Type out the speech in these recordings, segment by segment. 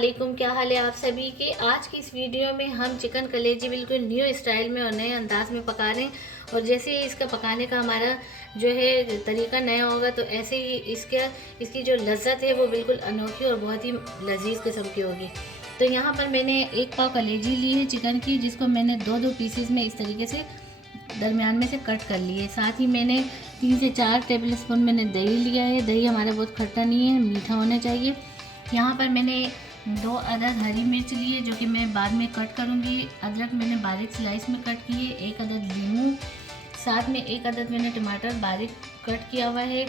वालेकुम, क्या हाल है आप सभी के। आज की इस वीडियो में हम चिकन कलेजी बिल्कुल न्यू स्टाइल में और नए अंदाज में पका रहे हैं। और जैसे ही इसका पकाने का हमारा जो है तरीका नया होगा, तो ऐसे ही इसकी जो लज्जत है वो बिल्कुल अनोखी और बहुत ही लजीज किस्म की होगी। तो यहाँ पर मैंने 1 पाव कलेजी ली है चिकन की, जिसको मैंने दो पीसेस में इस तरीके से दरमियान में से कट कर लिए। साथ ही मैंने 3 से 4 टेबल स्पून मैंने दही लिया है। दही हमारा बहुत खट्टा नहीं है, मीठा होना चाहिए। यहाँ पर मैंने 2 अदद हरी मिर्च लिए, जो कि मैं बाद में कट करूँगी। अदरक मैंने बारीक स्लाइस में कट किए। 1 अदद लीमू, साथ में 1 अदद मैंने टमाटर बारीक कट किया हुआ है।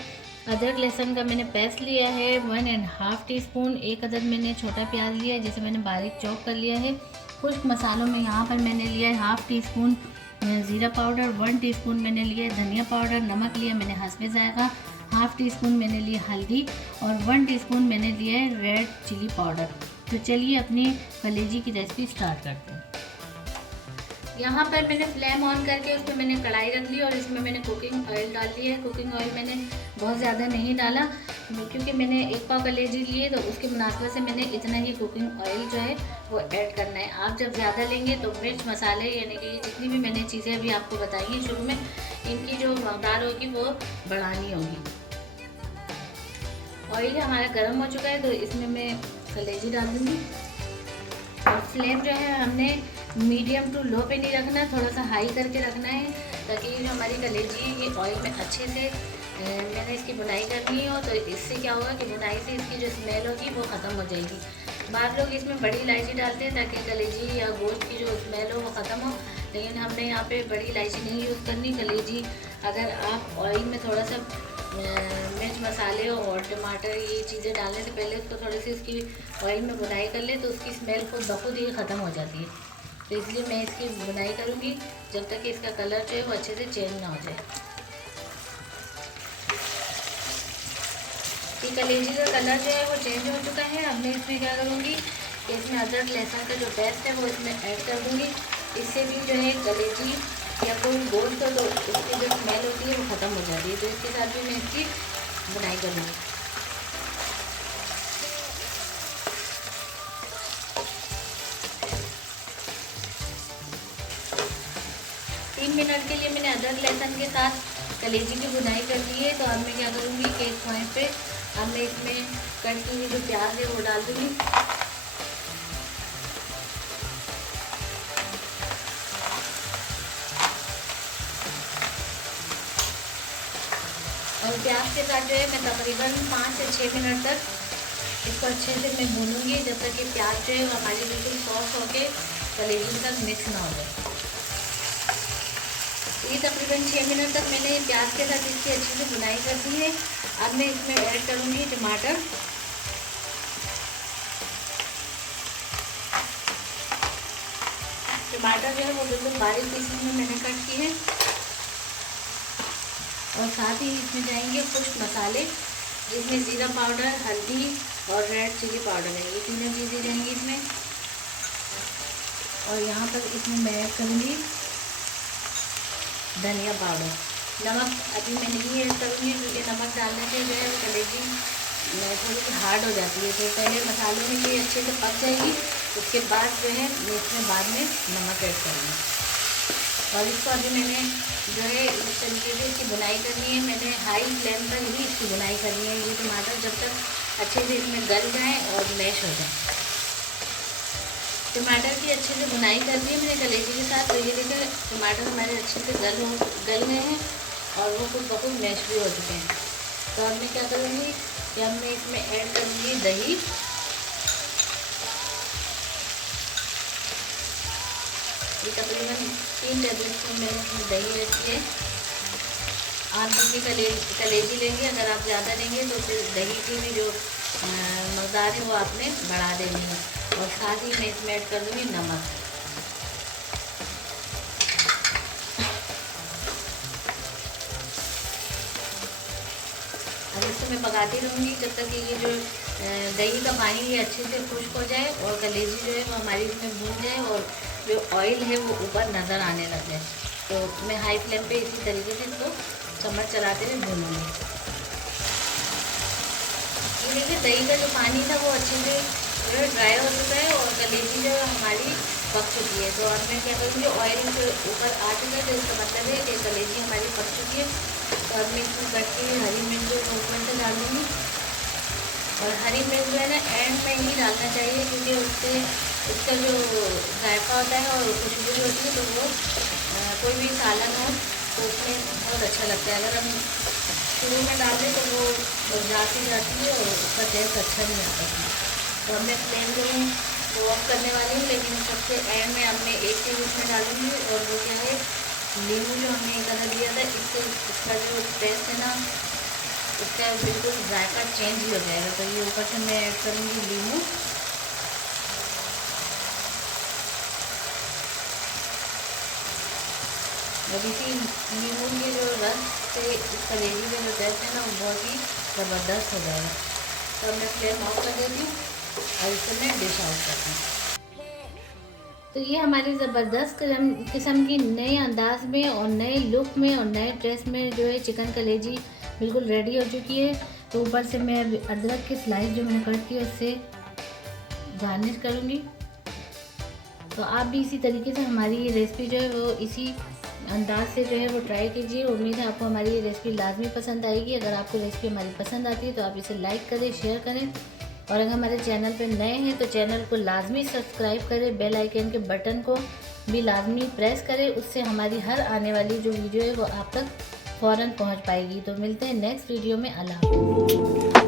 अदरक लहसुन का मैंने पेस्ट लिया है 1.5 टीस्पून। 1 अदद मैंने छोटा प्याज लिया है, जिसे मैंने बारीक चॉप कर लिया है। खुश्क मसालों में यहाँ पर मैंने लिया है 1/2 टीस्पून ज़ीरा पाउडर, 1 टीस्पून मैंने लिया है धनिया पाउडर, नमक लिया मैंने हस्बे जायका, 1/2 टीस्पून मैंने लिया हल्दी और 1 टीस्पून मैंने लिया है रेड चिली पाउडर। तो चलिए अपनी कलेजी की रेसिपी स्टार्ट करते हैं। यहाँ पर मैंने फ्लेम ऑन करके उसमें मैंने कढ़ाई रख ली और इसमें मैंने कुकिंग ऑयल डाल दिया है। कुकिंग ऑयल मैंने बहुत ज़्यादा नहीं डाला, क्योंकि मैंने 1 पाव कलेजी लिए, तो उसकी मुनासिबत से मैंने इतना ही कुकिंग ऑयल जो है वो ऐड करना है। आप जब ज़्यादा लेंगे तो मिर्च मसाले यानी कि जितनी भी मैंने चीज़ें अभी आपको बताई हैं शुरू में, इनकी जो मकदार होगी वो बढ़ानी होगी। ऑयल हमारा गर्म हो चुका है, तो इसमें मैं कलेजी डाल दूँगी। और फ्लेम जो है हमने मीडियम टू लो पे नहीं रखना, थोड़ा सा हाई करके रखना है, ताकि जो हमारी कलेजी ये ऑयल में अच्छे से मैंने इसकी बुनाई करनी हो। तो इससे क्या होगा कि बुनाई से इसकी जो स्मेल होगी वो ख़त्म हो जाएगी। बाद लोग इसमें बड़ी इलायची डालते हैं ताकि कलेजी या गोश्त की जो स्मेल हो वो ख़त्म हो, लेकिन हमने यहाँ पे बड़ी इलायची नहीं यूज़ करनी। कलेजी अगर आप ऑयल में थोड़ा सा मिर्च मसाले और टमाटर ये चीज़ें डालने से पहले उसको थोड़ी सी उसकी ऑयल में बुनाई कर ले, तो उसकी स्मेल खुद ब खुद ही ख़त्म हो जाती है। तो इसलिए मैं इसकी बुनाई करूँगी जब तक कि इसका कलर जो है वो अच्छे से चेंज ना हो जाए। ये कलेजी का कलर जो है वो चेंज हो चुका है। अब मैं इसमें क्या करूँगी कि इसमें अदरक लहसुन का जो पेस्ट है वो इसमें ऐड कर दूँगी। इससे भी जो है कलेजी या कोई गोश्त हो तो इसकी जो स्मेल होती है वो ख़त्म हो जाती है। तो इसके साथ भी मैं इसकी बुनाई करूँगी। 3 मिनट के लिए मैंने अदरक लहसुन के साथ कलेजी की बुनाई कर ली है। तो अब मैं क्या करूँगी कि एक पॉइंट पे अब मैं इसमें कट की हुई जो प्याज है वो डाल दूँगी। और प्याज के साथ जो है मैं तकरीबन 5 से 6 मिनट तक इसको अच्छे से मैं भूनूंगी, जब तक कि प्याज जो है हमारी बिल्कुल सॉफ्ट होके कलेजी के साथ मिक्स ना हो जाए। ये तकरीबन 6 मिनट तक मैंने प्याज के साथ इसकी अच्छे से बुनाई कर दी है। अब मैं इसमें ऐड करूँगी टमाटर। टमाटर जो है वो बिल्कुल बारीक पीसेस में मैंने कट की है। और साथ ही इसमें जाएंगे खुश्क मसाले, जिसमें ज़ीरा पाउडर, हल्दी और रेड चिली पाउडर है। ये तीनों चीज़ें जाएंगी इसमें। और यहाँ पर इसमें मैं ऐड करूँगी धनिया पाउडर। नमक अभी मैं नहीं ऐड करूँगी, क्योंकि नमक डालने से जो है वो कलेजी थोड़ी सी हार्ड हो जाती है। तो पहले मसालों में ये अच्छे से पक जाएगी, उसके बाद जो है मैं इसमें बाद में नमक ऐड करूँगी। और इसको अभी मैंने जो है इस तरीके से इसकी बुनाई करनी है। मैंने हाई फ्लेम पर ही इसकी बुनाई करनी है। ये टमाटर जब तक अच्छे से इसमें गल जाएँ और मैश हो जाए। टमाटर की अच्छे से बुनाई कर दी है मैंने कलेजी के साथ। तो ये देखिए टमाटर हमारे अच्छे से गल गए हैं और वो खुद बहुत मैश भी हो चुके हैं। तो अब मैं क्या करूँगी कि अब मैं इसमें ऐड करूँगी दही। ये तकरीबन 3 टेबल स्पून मैंने इसमें दही ऐड की है। आप जितनी कलेजी लेंगे, अगर आप ज़्यादा लेंगे तो फिर दही की भी जो मकदार है वो आपने बढ़ा देनी है। और साथ ही मैं इसमें ऐड कर दूँगी नमक। अब इसको मैं पकाती रहूँगी जब तक कि ये जो दही का पानी ये अच्छे से खुश्क हो जाए और कलेजी जो है वो हमारी इसमें भून जाए और जो ऑयल है वो ऊपर नज़र आने लग जाए। तो मैं हाई फ्लेम पे इसी तरीके से इसको चम्मच चलाते हुए भूनूँगी। ये देखिए दही का जो पानी था वो अच्छे से जो है ड्राई हो चुका है और कलेजी जो है हमारी पक चुकी है। तो अब मैं क्या करूँगी, ऑयल के ऊपर आ चुका है तो इसका मतलब है कि कलेजी हमारी पक चुकी है। तो अब मैं इसमें कट के हरी मिर्च जो है ऊपर से डाल दूँगी। और हरी मिर्च जो है ना एंड में ही डालना चाहिए, क्योंकि उससे उसका जो जायका होता है और खुशबू जो होती है तो वो कोई भी सालन हो तो उसमें बहुत अच्छा लगता है। अगर हम शुरू में डाल दें तो वो जाती जाती है और उसका टेस्ट अच्छा नहीं आता है। तो अब मैं फ्लेम जो है वो ऑफ करने वाली हूँ, लेकिन सबसे एंड में अब मैं एक चीज़ इसमें डालूँगी और वो क्या है, नींबू जो हमने एक कलर दिया था, इससे इसका जो टेस्ट है ना इसका बिल्कुल जायका चेंज ही हो जाएगा। तो ये ऊपर से मैं ऐड करूँगी नींबू। और इसी नींबू के जो रस से इस कलेजी का जो टेस्ट है ना वो बहुत ही ज़बरदस्त हो जाएगा। तो अब मैं फ्लेम ऑफ कर देती हूँ और इसे मैं डिश आउट करती हूँ। तो ये हमारी ज़बरदस्त किस्म की नए अंदाज में और नए लुक में और नए टेस्ट में जो है चिकन कलेजी बिल्कुल रेडी हो चुकी है। तो ऊपर से मैं अदरक के स्लाइस जो मैंने कट किए उससे गार्निश करूँगी। तो आप भी इसी तरीके से हमारी ये रेसिपी जो है वो इसी अंदाज से जो है वो ट्राई कीजिए। उम्मीद है आपको हमारी ये रेसिपी लाजमी पसंद आएगी। अगर आपको रेसिपी हमारी पसंद आती है तो आप इसे लाइक करें, शेयर करें और अगर हमारे चैनल पर नए हैं तो चैनल को लाजमी सब्सक्राइब करें। बेल आइकन के बटन को भी लाजमी प्रेस करें, उससे हमारी हर आने वाली जो वीडियो है वो आप तक फ़ौरन पहुंच पाएगी। तो मिलते हैं नेक्स्ट वीडियो में। अल्लाह हाफ़िज़।